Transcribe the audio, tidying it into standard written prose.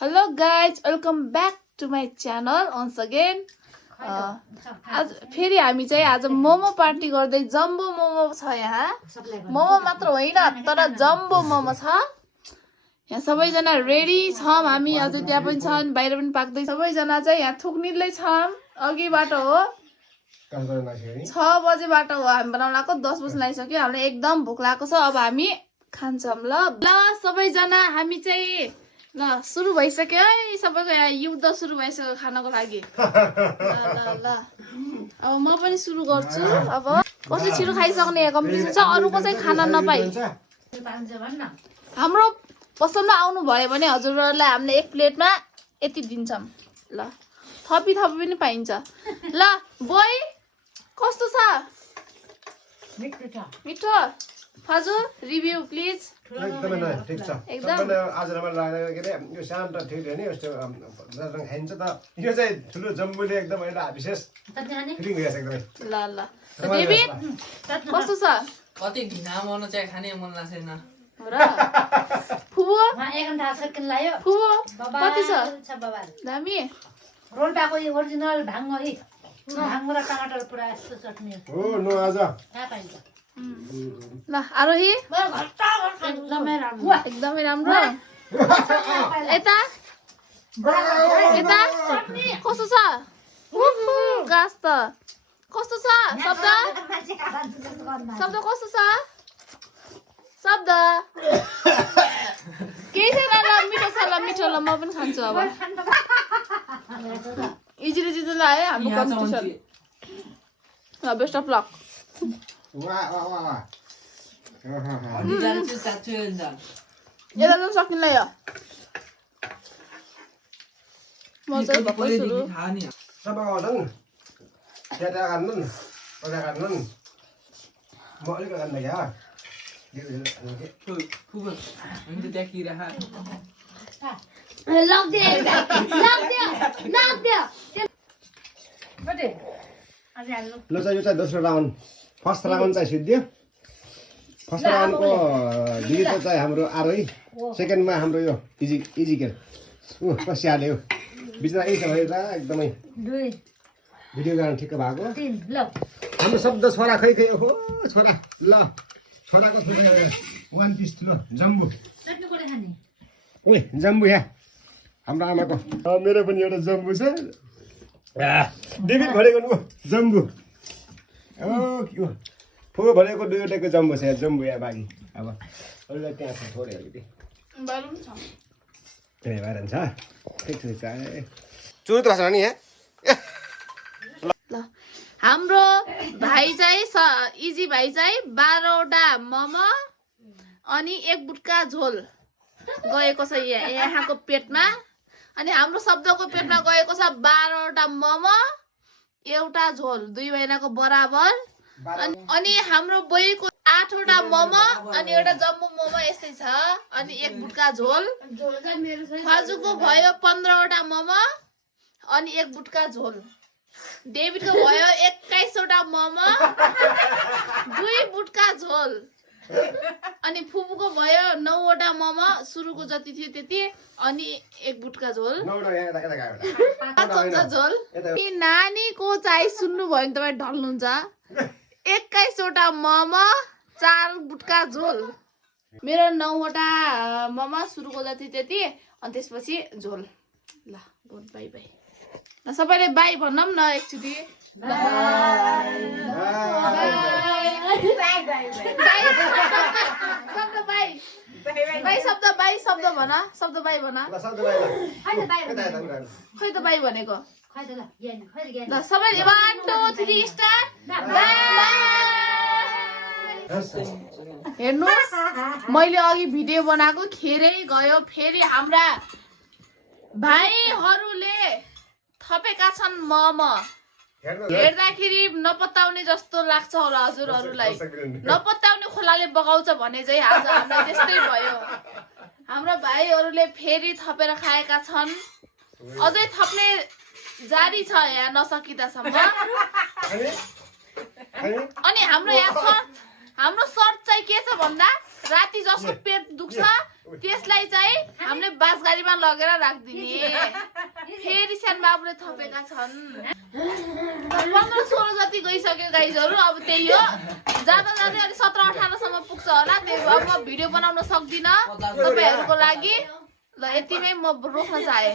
Hello guys, welcome back to my channel once again. आज फेरि हामी चाहिँ आज मोमो पार्टी गर्दै जम्बो मोमो छ यहाँ. मोमो मात्र होइन तर जम्बो मोमो छ. यहाँ सबैजना रेडी छौं हामी. अझै त्यहाँ पनि छन्, बाहिर पनि पाक्दै. सबैजना चाहिँ यहाँ थुक्निलै छौं. अघिबाट हो 6 बजेबाट हो हामी बनाउन लागेको. 10 बजे लागिसक्यो. हामीलाई एकदम भोक लागेको छ. अब हामी खान्छौं. ल सबैजना हामी चाहिँ ल सुरु भइसक्यो है. सबैको यहाँ युद्ध सुरु भइसक्यो खानको लागि. ल अब म पनि सुरु गर्छु. अब कसले छिटो खाइसक्ने यहाँ कम्पिटिसन छ. अरूको चाहिँ खाना नपाइ. हाम्रो पसलमा आउनु भयो भने हजुरहरुलाई हामीले एक प्लेटमा यति दिन्छौं. ल थपी पनि पाइन्छ. ल बोय कस्तो छ? मिठो फाजु रिभ्यू प्लिज. एकदमै ठीक छ. एकदमै आज राम्रो लाग्यो के रे यो शान्त ठीक हैन यस्तो जसले खाइन्छ त यो चाहिँ ठुलो जम्बुले एकदम एउटा विशेष फिलिङ भइरहेछ एकदमै. ल डेभिड कस्तो छ? कति घिना मन चाहिँ खाने मन लाग्दैन र फुबो एक घण्टा सेकेन्ड लाग्यो. फुबो बाबा कति छ? बाबा दामी रोल पाको ओरिजिनल भाङ है. भाङ र टमाटर पुरा यस्तो चटनी हो नो आज कहाँ पाइन्छ? ल आरोही एकदमै राम्रो. एकदमै राम्रो. यता यता कस्तो छ? गास त कस्तो छ? शब्द शब्द कस्तो छ? शब्द केही छैन. ल मिठो छ. ल मिठो. ल म पनि खान्छु. अब इजिली जित्नु है हाम्रो कम्पिटिसन. ल बेस्ट अफ लक. वा वा वा अनि जान्छ चाच्छु जान्छ यता पनि सकिन्न यो. म चाहिँ भर्खर सुरु. खानी सबै आउँछन् केटा खान्छन् पका खान्छन् म अलिक खान्न क्या फुबो हामी त त्यहाँ किरा लग्दियो कति अलि हाल्नु. ल चाहिँ यो चाहिँ दोस्रो राउन्ड. फर्स्ट राउन्ड चाहिँ सिद्धियो. फर्स्ट राउन्डको विजेता चाहिँ हाम्रो आरोही. सेकेन्डमा हाम्रो यो इजिकेल कसी हाल्यो बिचरा यही छ भने त एकदमै 2 भिडियो गर्न ठिक्क भएको. 3 ल हाम्रो शब्द छोरा खै ओहो छोरा. ल छोराको छोरा 1 पिस ठुलो जम्बु. चटनी कोले खाने? ओए जम्बु यहाँ हाम्रो आमाको. मेरो पनि एउटा जम्बु छ. डेभिड भनेको नु जम्बु. ओ के हो फुबो भनेको दुईवटाको जम्बु छ. जम्बु यहाँ बाँकी अब अरूलाई त्यहाँ छ थोरै अलिकति ए बाहिर छ. ठिक छ चुरु त छ नि यहाँ. ल हाम्रो भाइ चाहिँ इजी भाइ चाहिँ 12वटा मोमो अनि 1 बुट्का झोल गएको छ यहाँको पेटमा. अनि हाम्रो शब्दको पेटमा गएको छ 12वटा मोमो एउटा झोल 2 महिनाको बराबर. अनि हाम्रो बोईको 8वटा मोमो अनि एउटा जम्बो मोमो यस्तै छ. अनि 1 बुट्का झोल. फाजुको भयो 15वटा मोमो अनि 1 बुट्का झोल. डेभिडको भयो 21वटा मोमो 2 बुट्का झोल. अनि फुपूको भयो 9वटा मोमो सुरुको जति थियो त्यति अनि 1 बुट्का झोल 5 चम्चा झोल. नानीको चाहिँ सुन्नु भयो भने तपाईँ ढल्नुहुन्छ. 21वटा मोमो 4 बुट्का झोल. मेरो 9वटा मोमो सुरुको जति त्यति अनि त्यसपछि झोल. ल गुड बाई बाई. ल सबैले बाई भनौँ न एकचोटि. शब्द बाई बाई शब्द बाई शब्द भन. शब्द बाई भन. खै त बाई भनेको. खै त ल ज्ञान खै ज्ञान. ल सबैले 1 2 3 स्टार्ट. हेर्नुहोस् मैले अघि भिडियो बनाएको खेरै गयो. फेरि हाम्रा भाइहरूले थपेका छन् मोमो. हेर्दाखेरि नपत्ताउने जस्तो लाग्छ होला हजुरहरूलाई. नपत्ताउने खोलाले बगाउँछ भने चाहिँ आज हामीलाई त्यस्तै भयो. हाम्रो भाइहरूले फेरि थपेर खाएका छन्. अझै थप्ने जारी छ यहाँ नसकिदासम्म. अनि हाम्रो यहाँ सर्ट चाहिँ के छ भन्दा राति जसको पेट दुख्छ त्यसलाई चाहिँ हामीले बास गाडीमा लगेर राखिदिने फेरि सानो बाबुले थपेका छन् 15-16 जति गइसक्यो गाइजहरू अब त्यही हो जाँदा जाँदै अलि 17-18 सम्म पुग्छ होला त्यही अब म भिडियो बनाउन सक्दिनँ तपाईहरूको लागि ल यतिमै म रोक्न चाहे